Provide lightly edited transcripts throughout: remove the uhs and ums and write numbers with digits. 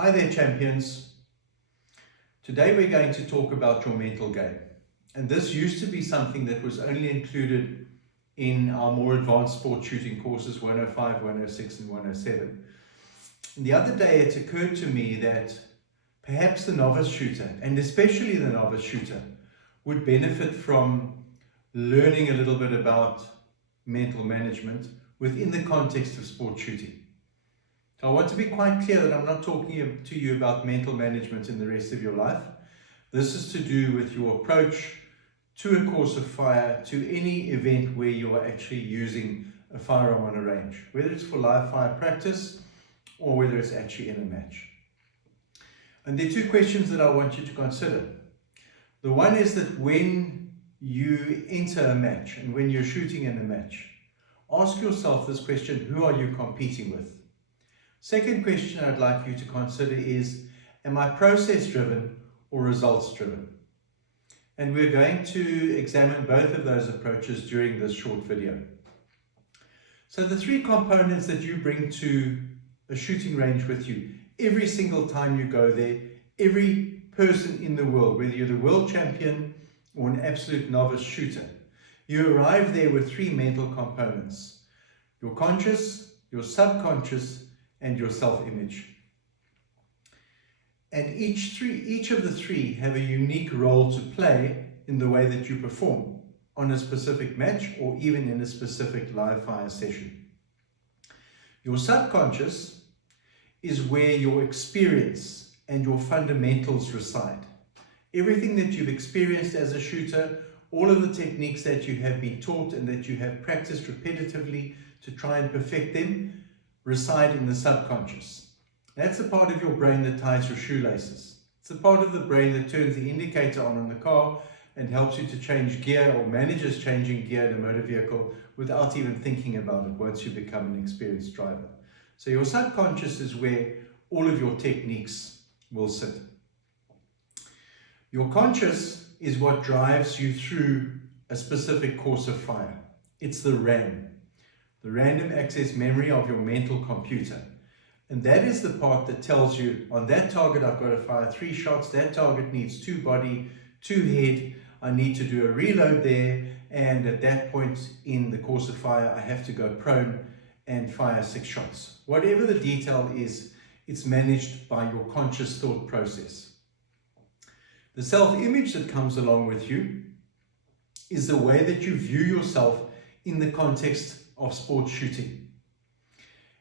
Hi there, champions. Today we're going to talk about your mental game. And this used to be something that was only included in our more advanced sport shooting courses 105, 106 and 107. And the other day it occurred to me that perhaps the novice shooter, and especially the novice shooter, would benefit from learning a little bit about mental management within the context of sport shooting. So I want to be quite clear that I'm not talking to you about mental management in the rest of your life. This is to do with your approach to a course of fire, to any event where you are actually using a firearm on a range, whether it's for live fire practice or whether it's actually in a match. And there are two questions that I want you to consider. The one is that when you enter a match and when you're shooting in a match, ask yourself this question: who are you competing with? Second question I'd like you to consider is, am I process driven or results driven? And we're going to examine both of those approaches during this short video. So the three components that you bring to a shooting range with you every single time you go there, every person in the world, whether you're the world champion or an absolute novice shooter, you arrive there with three mental components: your conscious, your subconscious, and your self-image. And each of the three have a unique role to play in the way that you perform on a specific match or even in a specific live fire session. Your subconscious is where your experience and your fundamentals reside. Everything that you've experienced as a shooter, all of the techniques that you have been taught and that you have practiced repetitively to try and perfect them, reside in the subconscious. That's the part of your brain that ties your shoelaces. It's the part of the brain that turns the indicator on the car and helps you to change gear or manages changing gear in a motor vehicle without even thinking about it once you become an experienced driver. So your subconscious is where all of your techniques will sit. Your conscious is what drives you through a specific course of fire. It's the RAM. The random access memory of your mental computer. And that is the part that tells you, on that target I've got to fire 3 shots, that target needs 2 body, 2 head, I need to do a reload there, and at that point in the course of fire I have to go prone and fire 6 shots. Whatever the detail is, it's managed by your conscious thought process. The self-image that comes along with you is the way that you view yourself in the context of sports shooting.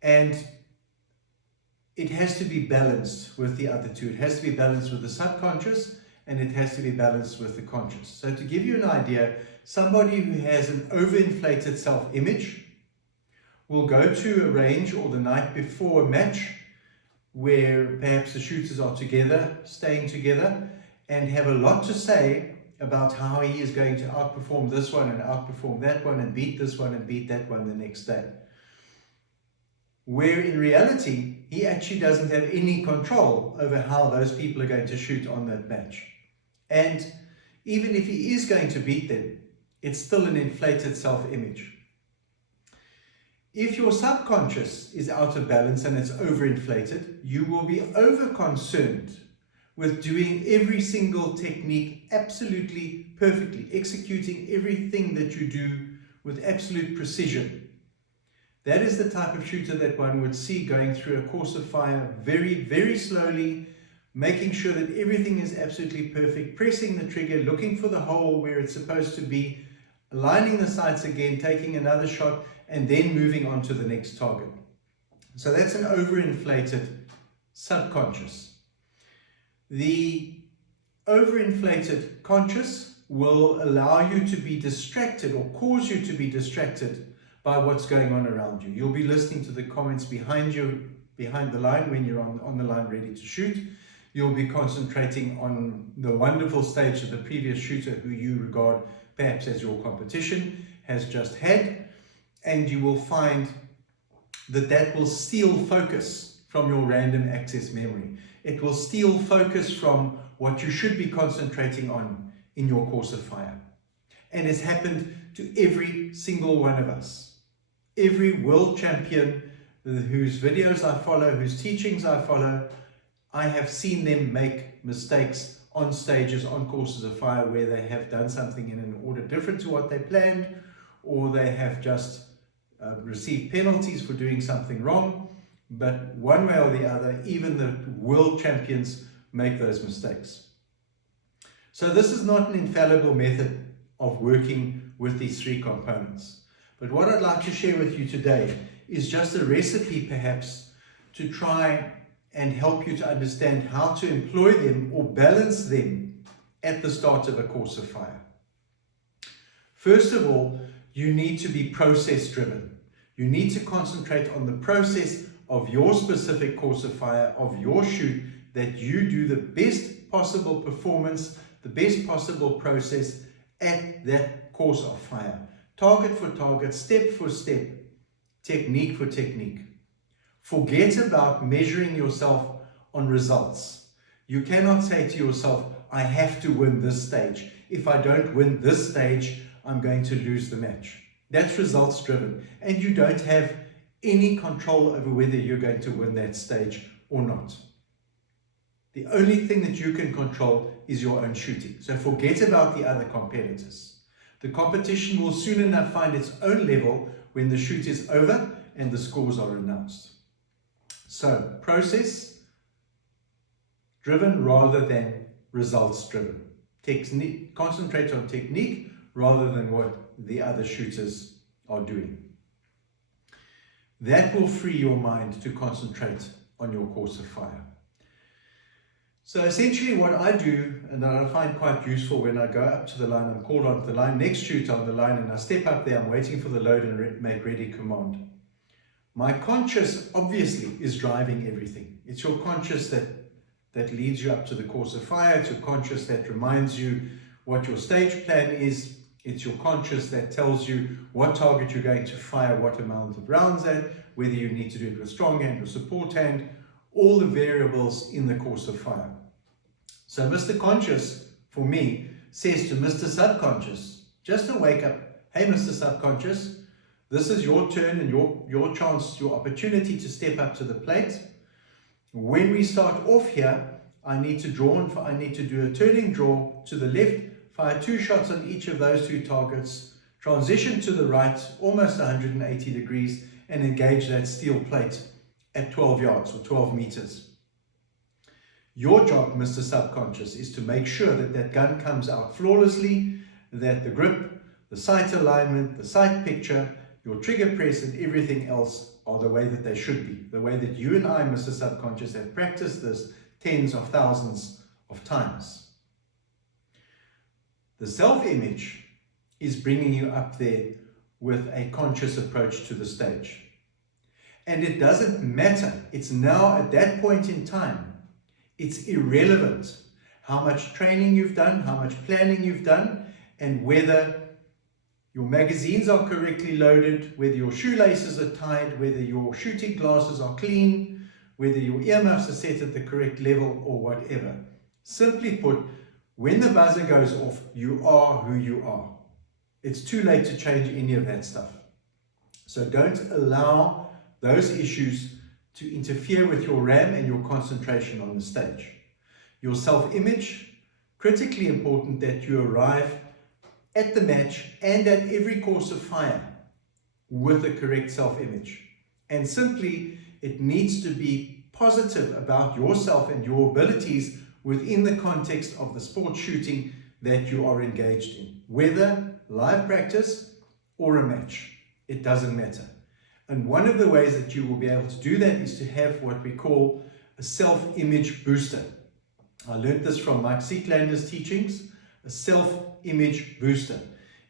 And it has to be balanced with the other two. It has to be balanced with the subconscious and it has to be balanced with the conscious. So to give you an idea, somebody who has an overinflated self-image will go to a range or the night before a match where perhaps the shooters are together, staying together, and have a lot to say about how he is going to outperform this one and outperform that one and beat this one and beat that one the next day. Where in reality, he actually doesn't have any control over how those people are going to shoot on that match. And even if he is going to beat them, it's still an inflated self-image. If your subconscious is out of balance and it's overinflated, you will be over-concerned with doing every single technique absolutely perfectly, executing everything that you do with absolute precision. That is the type of shooter that one would see going through a course of fire very, very slowly, making sure that everything is absolutely perfect, pressing the trigger, looking for the hole where it's supposed to be, aligning the sights again, taking another shot, and then moving on to the next target. So that's an overinflated subconscious. The overinflated conscious will allow you to be distracted or cause you to be distracted by what's going on around you. You'll be listening to the comments behind you, behind the line when you're on the line ready to shoot. You'll be concentrating on the wonderful stage that the previous shooter, who you regard perhaps as your competition, has just had. And you will find that that will steal focus from your random access memory. It will steal focus from what you should be concentrating on in your course of fire. And it's happened to every single one of us. Every world champion whose videos I follow, whose teachings I follow, I have seen them make mistakes on stages, on courses of fire, where they have done something in an order different to what they planned, or they have just received penalties for doing something wrong. But one way or the other, even the world champions make those mistakes. So this is not an infallible method of working with these three components. But what I'd like to share with you today is just a recipe, perhaps, to try and help you to understand how to employ them or balance them at the start of a course of fire. First of all, you need to be process driven. You need to concentrate on the process of your specific course of fire, of your shoot, that you do the best possible performance, the best possible process at that course of fire. Target for target, step for step, technique for technique. Forget about measuring yourself on results. You cannot say to yourself, I have to win this stage. If I don't win this stage, I'm going to lose the match. That's results driven, and you don't have any control over whether you're going to win that stage or not. The only thing that you can control is your own shooting. So forget about the other competitors. The competition will soon enough find its own level when the shoot is over and the scores are announced. So process driven rather than results driven. Concentrate on technique rather than what the other shooters are doing. That will free your mind to concentrate on your course of fire. So essentially what I do, and that I find quite useful when I go up to the line, I'm called onto the line, next shoot on the line, and I step up there, I'm waiting for the load and make ready command. My conscious obviously is driving everything. It's your conscious that leads you up to the course of fire. It's your conscious that reminds you what your stage plan is. It's your conscious that tells you what target you're going to fire, what amount of rounds at, whether you need to do it with strong hand or support hand, all the variables in the course of fire. So Mr. Conscious, for me, says to Mr. Subconscious, just a wake up, hey Mr. Subconscious, this is your turn and your chance, your opportunity to step up to the plate. When we start off here, I need to do a turning draw to the left, fire 2 shots on each of those 2 targets, transition to the right, almost 180 degrees, and engage that steel plate at 12 yards or 12 meters. Your job, Mr. Subconscious, is to make sure that that gun comes out flawlessly, that the grip, the sight alignment, the sight picture, your trigger press and everything else are the way that they should be. The way that you and I, Mr. Subconscious, have practiced this tens of thousands of times. The self-image is bringing you up there with a conscious approach to the stage. And it doesn't matter. It's now at that point in time, it's irrelevant how much training you've done, how much planning you've done, and whether your magazines are correctly loaded, whether your shoelaces are tied, whether your shooting glasses are clean, whether your earmuffs are set at the correct level or whatever. Simply put, when the buzzer goes off, you are who you are. It's too late to change any of that stuff. So don't allow those issues to interfere with your RAM and your concentration on the stage. Your self-image, critically important that you arrive at the match and at every course of fire with a correct self-image. And simply, it needs to be positive about yourself and your abilities within the context of the sport shooting that you are engaged in. Whether live practice or a match, it doesn't matter. And one of the ways that you will be able to do that is to have what we call a self-image booster. I learned this from Mike Seeklander's teachings, a self-image booster.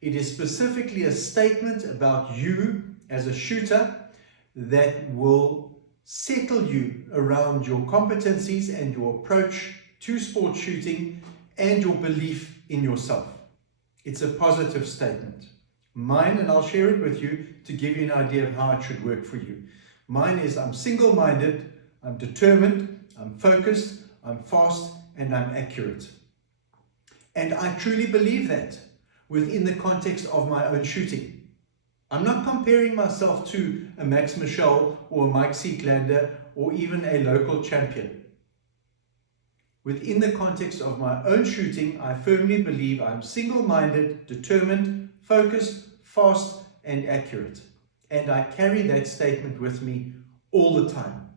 It is specifically a statement about you as a shooter that will settle you around your competencies and your approach to sport shooting and your belief in yourself. It's a positive statement. Mine, and I'll share it with you to give you an idea of how it should work for you. Mine is I'm single-minded, I'm determined, I'm focused, I'm fast, and I'm accurate. And I truly believe that within the context of my own shooting. I'm not comparing myself to a Max Michel or a Mike Seeklander or even a local champion. Within the context of my own shooting, I firmly believe I'm single-minded, determined, focused, fast, and accurate. And I carry that statement with me all the time.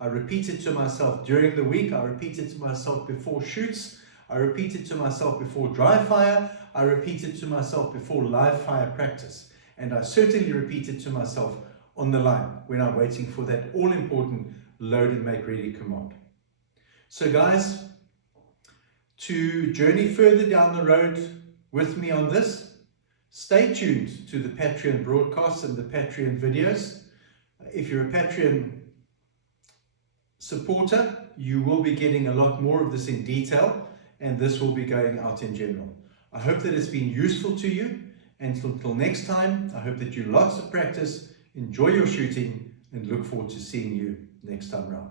I repeat it to myself during the week. I repeat it to myself before shoots. I repeat it to myself before dry fire. I repeat it to myself before live fire practice. And I certainly repeat it to myself on the line when I'm waiting for that all-important load and make ready command. So guys, to journey further down the road with me on this, stay tuned to the Patreon broadcasts and the Patreon videos. If you're a Patreon supporter, you will be getting a lot more of this in detail, and this will be going out in general. I hope that it's been useful to you, and until next time, I hope that you lots of practice, enjoy your shooting, and look forward to seeing you next time round.